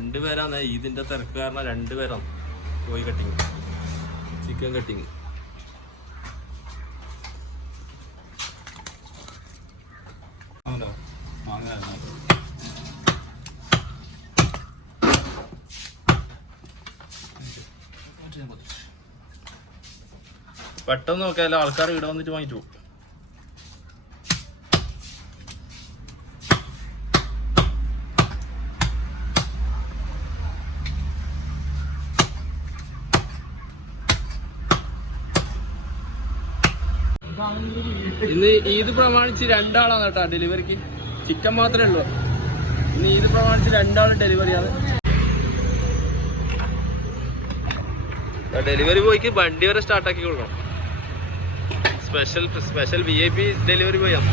രണ്ടുപേരാണ് ഇതിന്റെ തിരക്ക് കാരണം രണ്ടുപേരാണ് കോഴി കട്ടിങ് ചിക്കൻ കട്ടിങ്. പെട്ടെന്ന് നോക്കിയാലോ ആൾക്കാർ ഇവിടെ വന്നിട്ട് വാങ്ങിച്ചു പോകും. ഇന്ന് ഈദ് പ്രമാണിച്ച് 2 ആളാണ് കേട്ടോ ഡെലിവറിക്ക്. ചിക്കൻ മാത്രമേ ഉള്ളൂ. ഇന്ന് ഈദ് പ്രമാണിച്ച് 2 ആൾ ഡെലിവറിയാണ്. ഡെലിവറി ബോയ്ക്ക് വണ്ടി വരെ സ്റ്റാർട്ടാക്കി കൊടുക്കണം. Special VIP delivery ബോയാണ്.